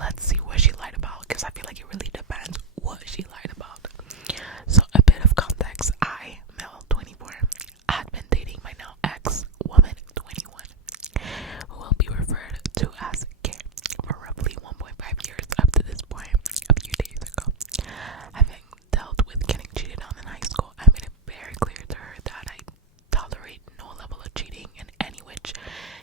let's see what she lied about, because I feel like it really depends what she lied about. So a bit of context: I, male 24, had been dating my now ex, woman 21, who will be referred to as K, for roughly 1.5 years up to this point. A few days ago, having dealt with getting cheated on in high school, I made it very clear to her that I tolerate no level of cheating in any which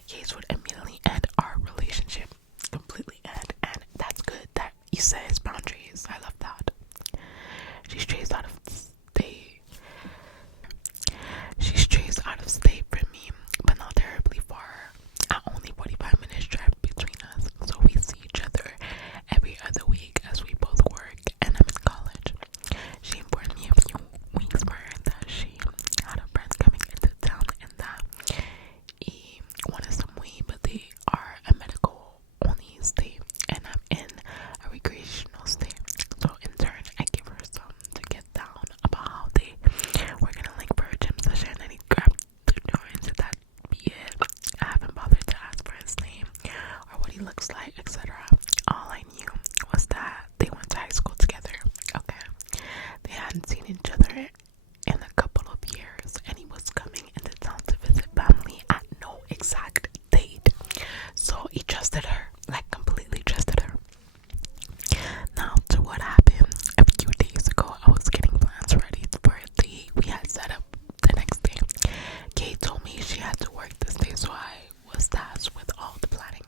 case would immediately end our relationship, completely end. And that's good that you set his boundaries. I love that. She strays out of state. She strays out of state from me, but not terribly far. At only 45 minutes drive between us, so we see each other every other week as we both work and I'm in college. She informed me a few weeks prior that she had a friend coming into town and that he wanted some weed, but they are a medical only state and I'm in a recreational state. So in turn, I give her some to get down about how they were gonna link for a gym session, and he grabbed the joints and that be it. I haven't bothered to ask for his name or what he looks like, etc. All I knew was that they went to high school together. Okay. They hadn't seen each other in a couple of years, and he was coming into town to visit family at no exact date. So he trusted her, like completely trusted her. Now to what happened. A few days ago, I was getting plans ready for a date we had set up the next day. Kay told me she had to work this day, so I was tasked with all the planning.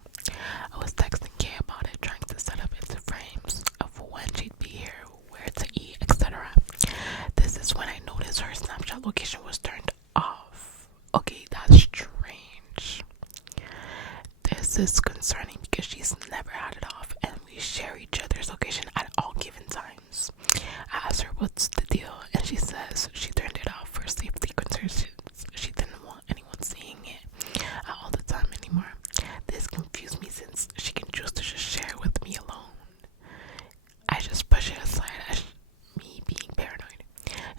I was texting Kay about it, trying to set up into frames of when she'd be here, where to eat, etc. This is when I noticed her Snapchat location was turned off. Okay, that's strange. This is concerning because she's never had it off and we share each other's location at all given times. I asked her what's the deal, and she says she turned it off for safety concerns. She didn't want anyone seeing it all the time anymore. This confused me since she can choose to just share with me alone. I just push it aside as me being paranoid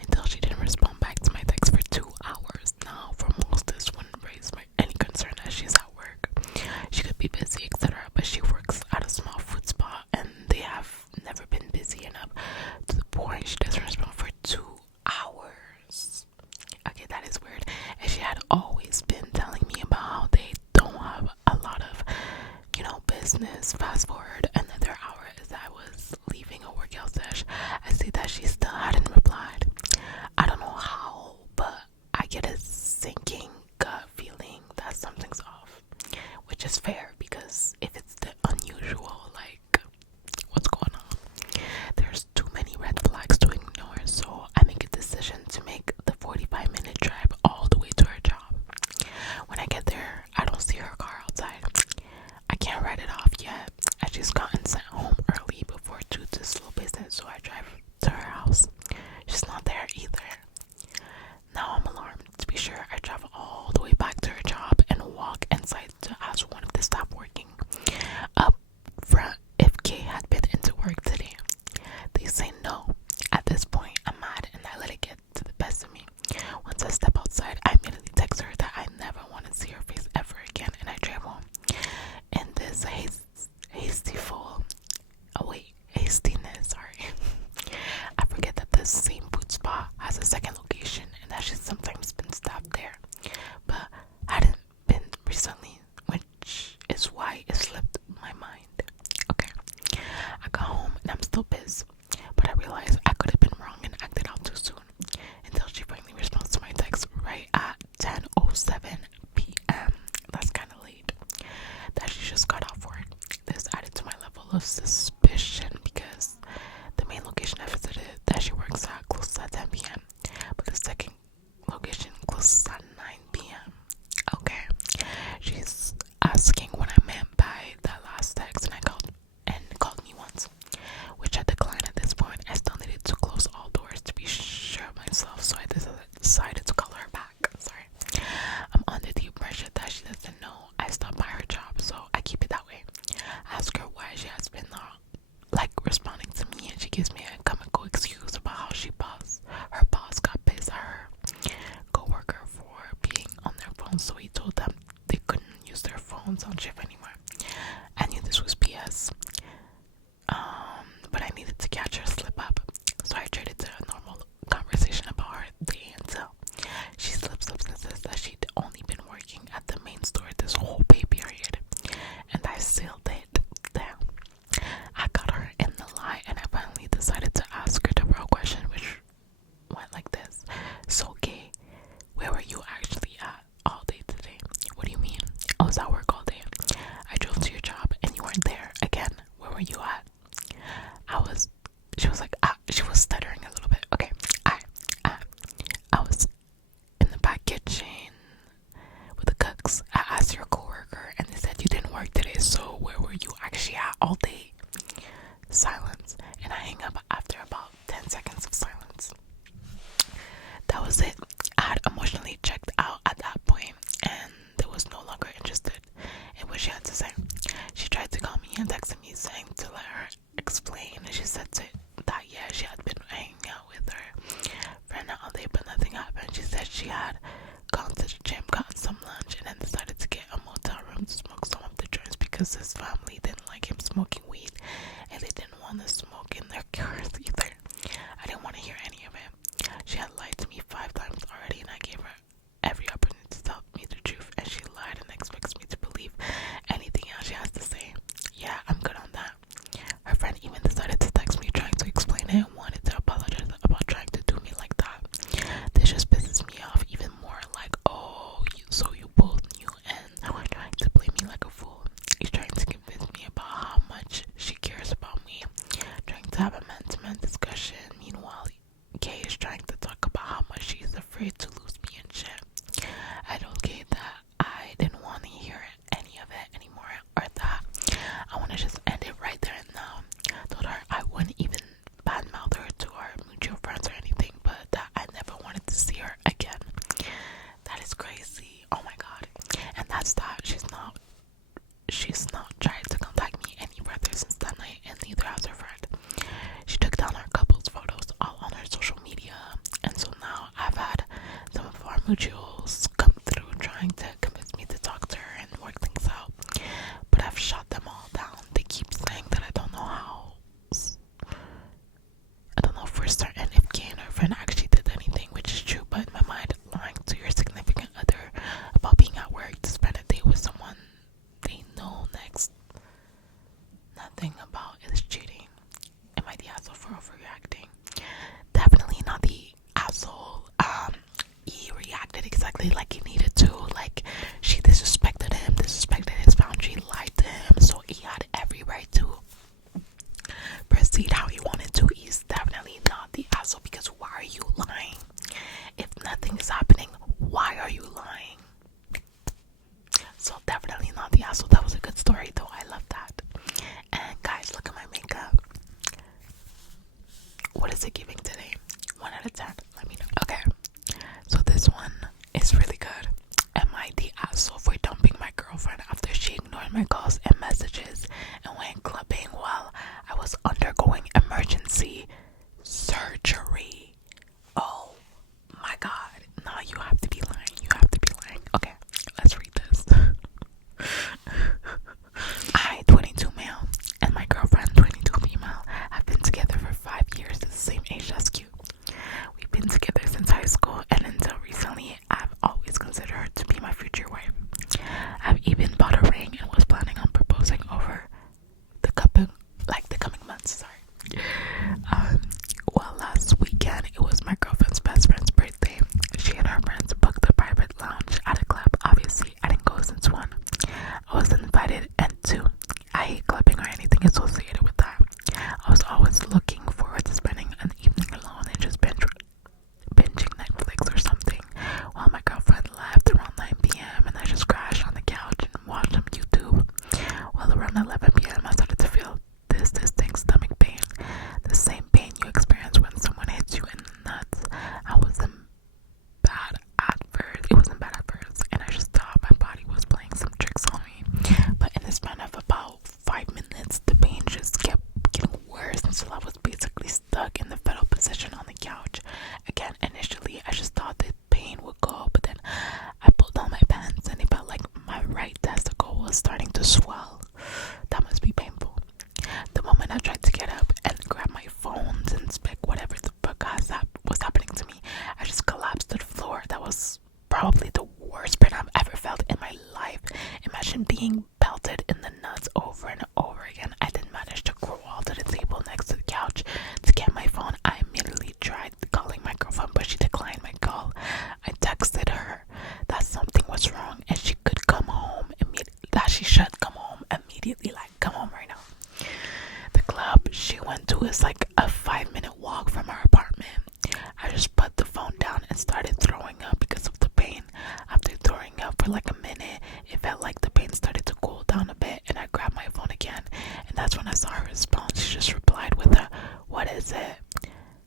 until she didn't respond back to my text for 2 hours. Now, for most, this wouldn't raise any concern as she's at work. She could be busy, etc., but she works at a small food spot and they have never been busy enough to the point she doesn't respond for 2 hours. Okay, that is weird. And she had always been telling me about how they don't have a lot of, business. Fast forward another hour as I was leaving a workout sesh, I see that she still hadn't replied. I don't know how, but I get a sinking gut feeling that something's off, which is fair because if it's the unusual, like, what's going on? There's too many red flags to ignore, so I make a decision to make the 45-minute drive all the way to her job. When I get there, I don't see her car outside. I can't write it off yet, as she's gotten sent home early before due to slow business, so I drive to her house. She's not there either. Now I'm alarmed. To be sure, I travel all the way back to her job and walk inside to ask one of the staff working up front if Kay had been into work today. They say no. At this point, I'm mad and I let it get to the best of me. Once I step outside, I immediately text her that I never want to see her face ever again, and I drive home. In this hastiness, I forget that this same food spot has a second location and that she's sometimes been stopped there, but hadn't been recently, which is why it slipped my mind. Okay, I got home and I'm still pissed, but I realized I could have been wrong and acted out too soon until she finally responds to my text right at 10:07 p.m. That's kind of late. That she just got off work. This added to my level of suspicion because the main location I visited that she works at closes at 10 p.m. but the second location closes at 9 p.m. Okay, she's asking what I meant by that last text, and called me once, which I declined. At this point, I still needed to close all doors to be sure of myself, so I decided to call her back. Sorry, I'm under the impression that she doesn't know I stopped by her job, so I keep it that way. Ask her why she has been were you at? She was like, she was stuttering a little bit. Okay, I was in the back kitchen with the cooks. I asked your coworker and they said you didn't work today, so where were you actually at all day? Silence, and I hang up after about 10 seconds of silence. That was it. I had emotionally checked out at that point and was no longer interested in what she had to say. She tried to call me and texted me saying to let her explain, and she said that yeah, she had been hanging out with her friend all day but nothing happened. She said she had gone to the gym, gotten some lunch, and then decided to get a motel room to smoke some of the joints because his family didn't like him smoking weed and they didn't want to smoke in their cars either. I didn't want to hear any of it. She had lied to me 5 times already and I gave her every opportunity to tell me the truth, and she lied and expects me to believe anything else she has to say. Yeah, I'm good on that. Her friend even decided to text me trying to explain it and wanted to apologize about trying to do me like that. This just pisses me off even more. Like, oh, so you both knew and were trying to play me like a fool. She's trying to convince me about how much she cares about me, trying to have a man-to-man discussion. Meanwhile, Kay is trying to talk about how much she's afraid to lose me and shit. I told Kay that I didn't want to hear any of it anymore, or that I want to just end it right there and now. Told her I wouldn't even badmouth her to our mutual friends or anything, but that I never wanted to see her again. That is crazy. Oh my god. And that's that. She's not tried to contact me any further since that night, and neither has her friend. She took down our couple's photos all on her social media, and so now I've had some of our mutuals come through trying to convince me to talk to her and work things out, but I've shot them all down. They keep saying that I don't know for certain if Kay and her friend actually did anything, which is true, but in my mind, lying to your significant other about being at work to spend a day with someone they know next nothing about is cheating. Am I the asshole for overreacting? Definitely not the asshole. He reacted exactly like he needed to. Like, she disrespected him, disrespected his boundary, lied to him, so he had every right to proceed how he wanted to. He's definitely not the asshole, because why are you lying? If nothing is happening, why are you lying? So definitely not the asshole. That was a good story though. I love that. And guys, look at my makeup. What is it giving today? 1 out of 10. Let me know. Okay. So this one is really good. Am I the asshole for dumping my girlfriend after she ignored my calls and messages and went clubbing while I was undergoing emergency surgery? Oh my god. No, you have to be lying. You have to be lying. Okay, let's read this. I, 22 male, and my girlfriend, 22 female, have been together for 5 years, the same age as you. We've been together since high school, and until recently, I've always considered her to be my future wife. I've even bought a ring and was planning on proposing over the coming months. Sorry. Well, last weekend it was my girlfriend's best friend's birthday. She and her friends booked a private lounge at a club. Obviously, I didn't go since 1. I was invited, and 2, I hate clubbing or anything associated with that. I was always looking forward to spending an evening alone and just binging Netflix or something, while my girlfriend left around 9 p.m. and I just crashed on the couch and watched some YouTube. Well, around 11 p.m. I started to feel this thing to is like a 5-minute walk from our apartment. I just put the phone down and started throwing up because of the pain. After throwing up for like a minute, it felt like the pain started to cool down a bit, and I grabbed my phone again, and that's when I saw her response. She just replied with a, "What is it?"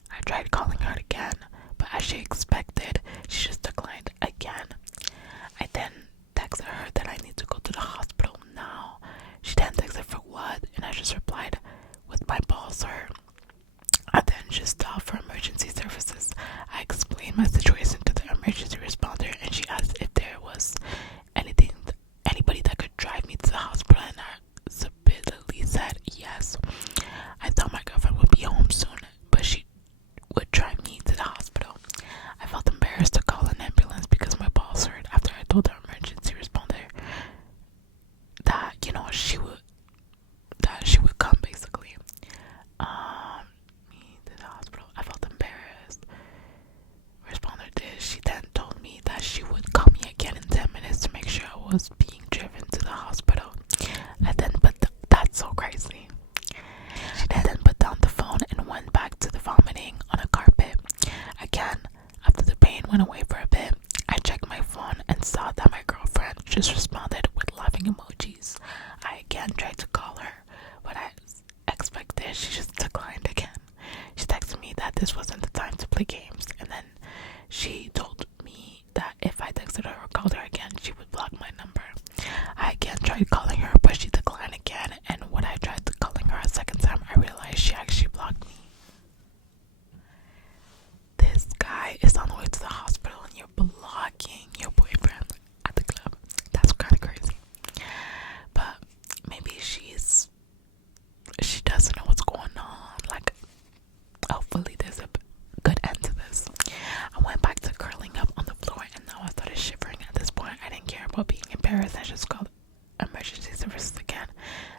I tried calling her again, but as she expected, she just declined again. I then texted her that I need to go to the hospital now. She then texted for what, and I just replied with my balls hurt. I then just dialed for emergency services. I explained my situation to the emergency responder, and she asked if there was anybody that could drive me to the hospital, and I subtly said yes. I thought my girlfriend would be home soon, but she would drive me to the hospital. I felt embarrassed to call an ambulance because my balls hurt after I told the emergency responder that, she would come basically. Me to the hospital. I felt embarrassed. Responder did. She then told me that she would call me again in 10 minutes to make sure I was being driven to the hospital. That's so crazy. She then put down the phone and went back to the vomiting on a carpet. Again, after the pain went away for a bit, I checked my phone and saw that my girlfriend just responded with laughing emojis. I again tried to call her, but as expected, she just declined again. She texted me that this wasn't the time to play games, and then she told me that if I texted her or called her again, she would block my number. I again tried calling her, but she declined again, and when I tried calling her a second time, I realized she actually blocked me. This guy is on the way to the hospital, and you're blocking your boyfriend at the club. That's kind of crazy. But maybe she doesn't know what's going on. Like, hopefully there's a good end to this. I went back to curling up on the floor, and now I started shivering. At this point, I didn't care about being embarrassed. I just called emergency services again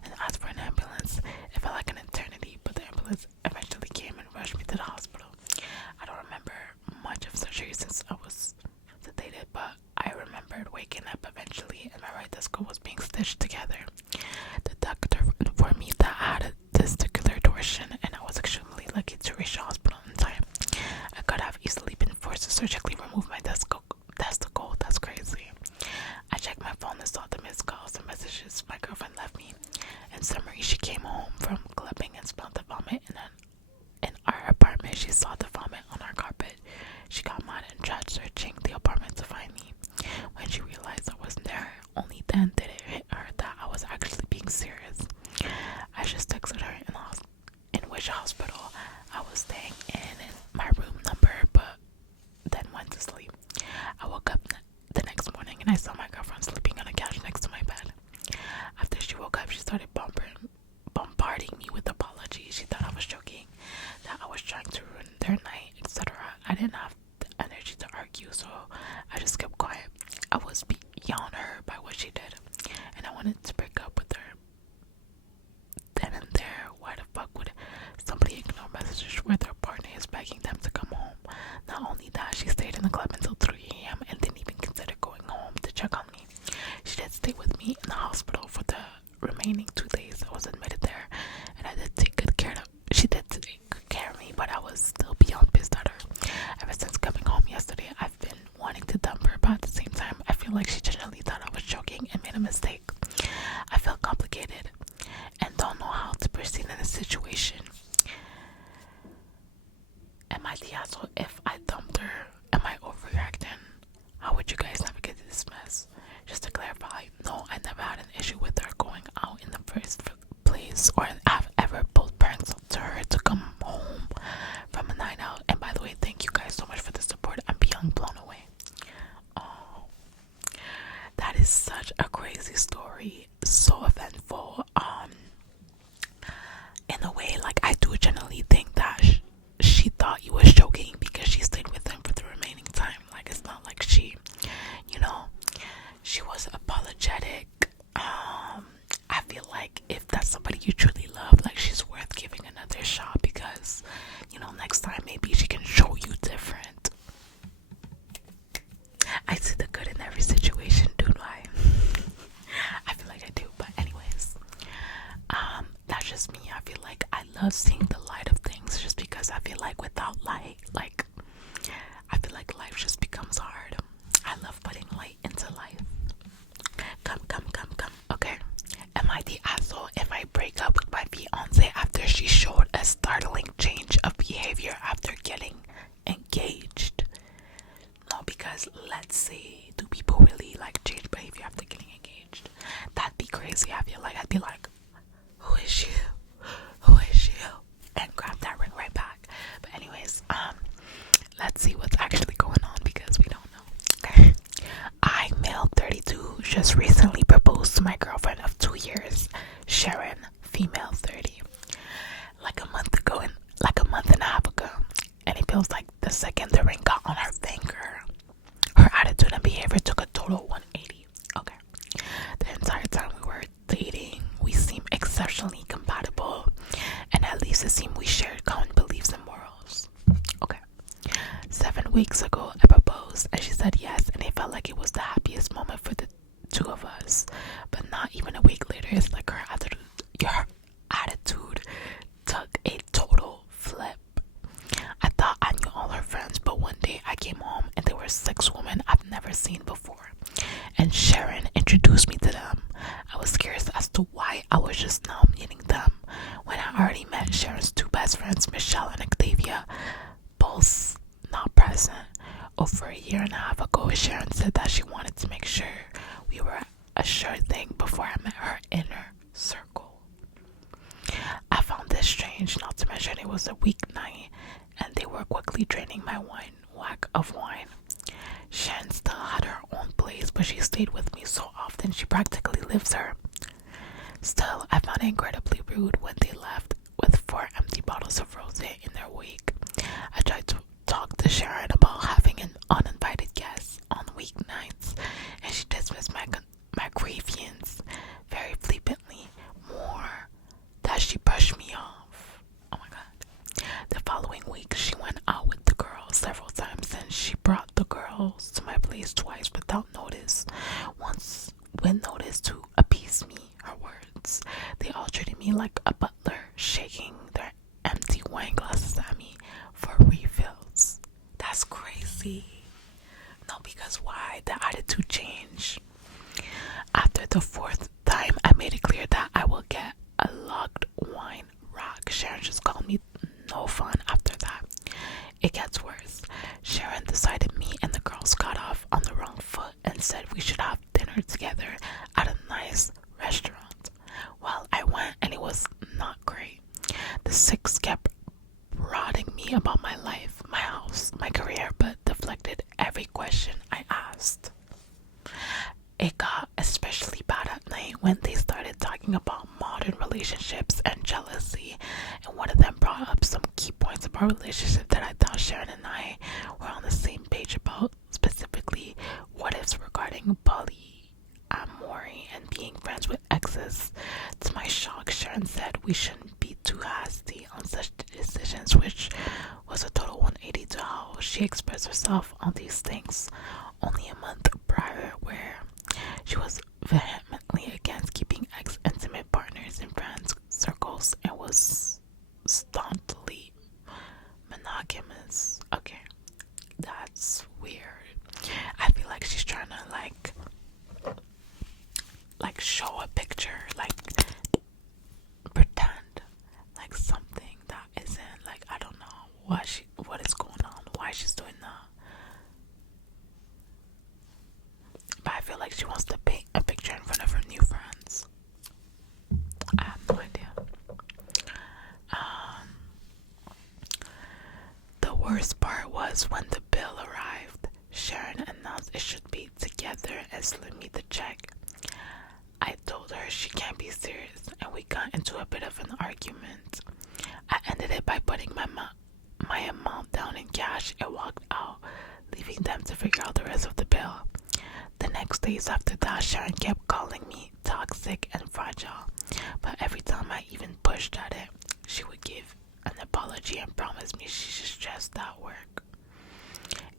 and asked for an ambulance. It felt like an eternity, but the ambulance eventually came and rushed me to the hospital. I don't remember much of surgery since I was sedated, but I remembered waking up eventually and my right testicle was being stitched together. The doctor informed me that I had a testicular torsion, and I was extremely lucky to reach the hospital in time. I could have easily been forced to surgically remove my testicle. That's crazy. I checked my phone and saw the missed calls and messages my girlfriend left me. In summary, she came home from clubbing and smelled the vomit, and then in our apartment, she saw the vomit on our carpet. She got mad and tried searching the apartment to find me. When she realized I wasn't there, only then did it hit her that I was actually being serious. I just texted her in which hospital I was staying in my room number, but then went to sleep. I woke up the next morning and I saw my girlfriend sleeping on a couch next to my bed. After she woke up, she started bombarding me with apologies. She thought I was joking, that I was trying to ruin their night, etc. I didn't have the energy to argue, so I just kept quiet. I was beyond her by what she did, and I wanted to break up with her then and there. Why the fuck would somebody ignore messages where their partner is begging them to come home? Not only that, she stayed in the club until 3 a.m. and didn't even consider going home to check on me. She did stay with me in the hospital for the remaining 2 days I was admitted there, and she did take good care of me, but I was still beyond pissed at her. Ever since coming home yesterday, I've been wanting to dump her, but at the same time, I feel like she genuinely thought I was joking and made a mistake. I feel complicated and don't know how to proceed in this situation. Am I the asshole if I dumped her? Am I overreacting? How would you guys navigate this mess? Just to clarify, no, I never had an issue with her going out in the first place, or have ever pulled pranks to her to come home from a night out. And by the way, thank you guys so much for the support. I'm beyond blown away. Oh, that is such a crazy story, so eventful. In a way, like, I do generally think that she thought you was joking because she stayed with him for the remaining time. Like, it's not like she was apologetic. I feel like if that's somebody you truly love, like, she's worth giving another shot, because next time maybe she can show you different. I see the good in every situation, dude. I feel like I do, but anyway. honestly, like, I love seeing the light of things, just because I feel like without light, like, I feel like life just becomes hard. I love putting light into life. Come. Okay. Am I the asshole if I break up with my fiance after she showed a startling change of behavior after getting engaged? No, because let's say, do people really like change behavior after getting engaged? That'd be crazy. I feel like I'd be like, who is you? Who is you? And grab that ring right back. But anyways, let's see what's actually going on, because we don't know. Okay. I, male 32, just recently proposed to my girlfriend of 2 years, Sharon, female 30, like a month and a half ago. And it feels like the second the ring got on her finger, her attitude and behavior took a total 180. Okay. The entire time we were dating, we seemed exceptionally compatible, and at least it seemed we shared common beliefs and morals. Okay. 7 weeks ago, I proposed, and she said yes, and it felt like it was the happiest moment for the two of us. But not even a week later, it's like her attitude took a total flip. I thought I knew all her friends, but one day I came home and there were 6 women I've never seen before, and Sharon introduced me to them. I was curious as to why I was just now meeting them when I already met Sharon's 2 best friends, Michelle and Octavia, both not present. Over a year and a half ago, Sharon said that she wanted to make sure we were a sure thing before I met her inner circle. I found this strange, not to mention it was a weeknight, and they were quickly draining my whack of wine. Sharon still had her own place, but she stayed with me so often she practically lives there. Still, I found it incredibly rude when they left with 4 empty bottles of rosé in their wake. I tried to talk to Sharon about having an uninvited guest on weeknights, and she dismissed my grievance very flippantly, more that she brushed me off. Oh my god. The following week, she went out with the girls several times, and she brought the girls to my place twice without notice. Once with notice to appease me, her words. They all treated me like a butler, shaking their empty wine glasses at me for refills. That's crazy. No, because why? The attitude change. After the 4th time, I made it clear that I will get a locked wine rack. Sharon just called me no fun after that. It gets worse. Sharon decided me and the girls got off on the wrong foot and said we should have dinner together at a nice restaurant. Well, I went and it was not great. The 6 kept prodding me about my life, my house, my career, but deflected every question I asked. It got especially bad at night when they started talking about modern relationships and jealousy, and one of them brought up some key points about relationship that I thought Sharon and I were on the same page about, specifically what ifs regarding polyamory and being friends with exes. To my shock, Sharon said we shouldn't be too hasty on such decisions, which was a total 180 to how she expressed herself on these things only a month prior, where she was vehemently against keeping ex-intimate partners in friends circles and was staunchly monogamous. Okay, that's weird. I feel like she's trying to like show a picture, like pretend like something that isn't. Like, I don't know what is going on, why she's doing that. But I feel like she wants to paint a picture in front of her new friends. I have no idea. The worst part was when the bill arrived. Sharon announced it should be together and slid me the check. I told her she can't be serious, and we got into a bit of an argument. I ended it by putting my amount down in cash and walked out, leaving them to figure out the rest of the bill. The next days after that, Sharon kept calling me toxic and fragile, but every time I even pushed at it, she would give an apology and promise me she's stressed at work.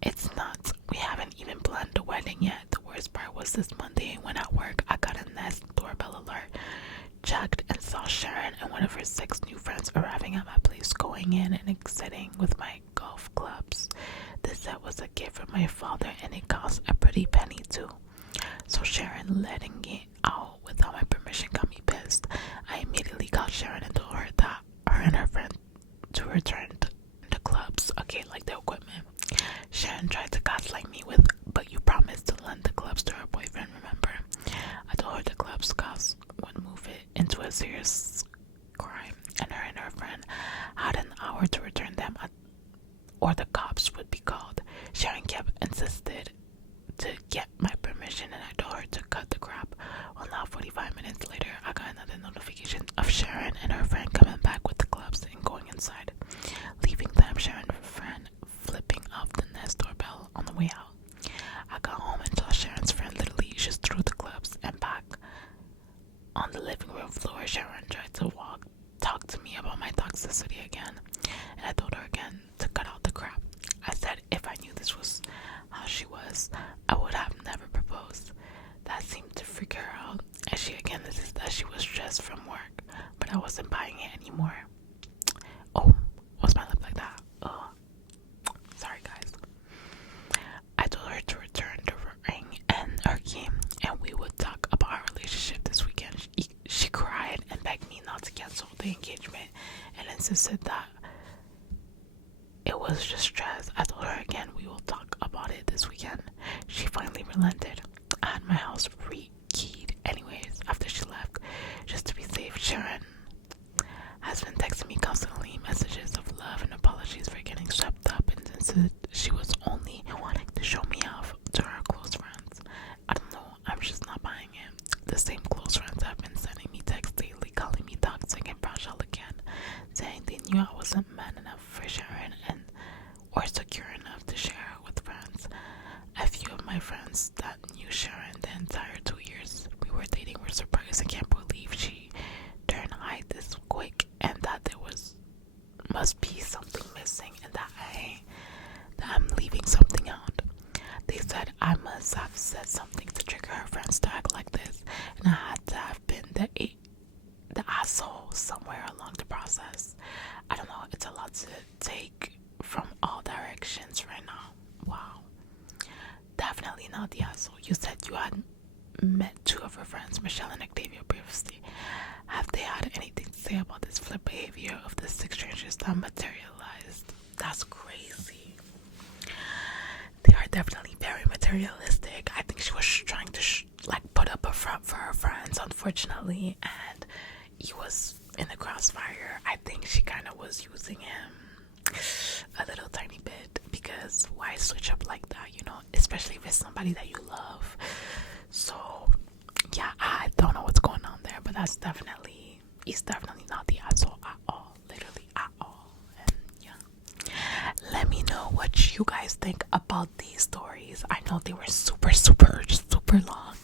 It's nuts. We haven't even planned the wedding yet. The worst part was this Monday when at work I got a Nest doorbell alert checked and saw Sharon and one of her 6 new friends arriving at my place, going in and exiting with my golf clubs. This set was a gift from my father and it cost a pretty penny too. So Sharon letting it out without my permission got me pissed. I immediately called Sharon and told her that her and her friend to return the clubs, okay, like the equipment. Sharon tried to gaslight me with, but you promised to lend the clubs to her boyfriend, remember? I told her the clubs cost would move it into a serious crime, and her friend had an hour to return them or the cops would be called. Sharon kept insisted to get my permission, and I told her to cut the crap. Well, now 45 minutes later, I got another notification of Sharon and her friend coming back with the clubs and going inside. Leaving them, Sharon's friend flipping off the Nest doorbell on the way out. I got home and saw Sharon's friend literally just threw the clubs and back on the living room floor. Sharon tried to talk to me about my toxicity again, and I told her again to cut out the crap. I said if I knew this was how she was, I would have never proposed. That seemed to freak her out, and she again insisted that she was stressed from work, but I wasn't buying it anymore. Oh, was my lip like that? Oh, sorry guys. I told her to return the ring and her key, and we would talk about our relationship this weekend. She cried and begged me not to cancel the engagement and insisted that it was just stress. I told her again we will talk about it this weekend. She finally relented. I had my house re-keyed anyways after she left, just to be safe. Sharon has been texting me constantly messages of love and apologies for getting swept up, and insisted she was only wanting to show me off to her close friends. I don't know, I'm just not buying it. The same close friends have been sending me texts daily, calling me toxic and fragile again, saying they knew I wasn't man enough for Sharon or secure enough to share with friends. A few of my friends that knew Sharon the entire 2 years we were dating were surprised and can't believe she turned hide this quick, and that there must be something missing, and that I'm leaving something out. They said I must have said something to trigger her friends to act like this, and I had to have been the asshole somewhere along the process. I don't know, it's a lot to take from all directions right now. Wow. Definitely not the asshole. You said you had met 2 of her friends, Michelle and Octavia, previously. Have they had anything to say about this flip behavior of the 6 strangers that materialized? That's crazy. They are definitely very materialistic. I think she was trying to put up a front for her friends, unfortunately, and he was in the crossfire. I think she kind of was using him a little tiny bit, because why switch up like that, especially if it's somebody that you love. So yeah, I don't know what's going on there, but he's definitely not the asshole at all, literally at all. And yeah, let me know what you guys think about these stories. I know they were super long,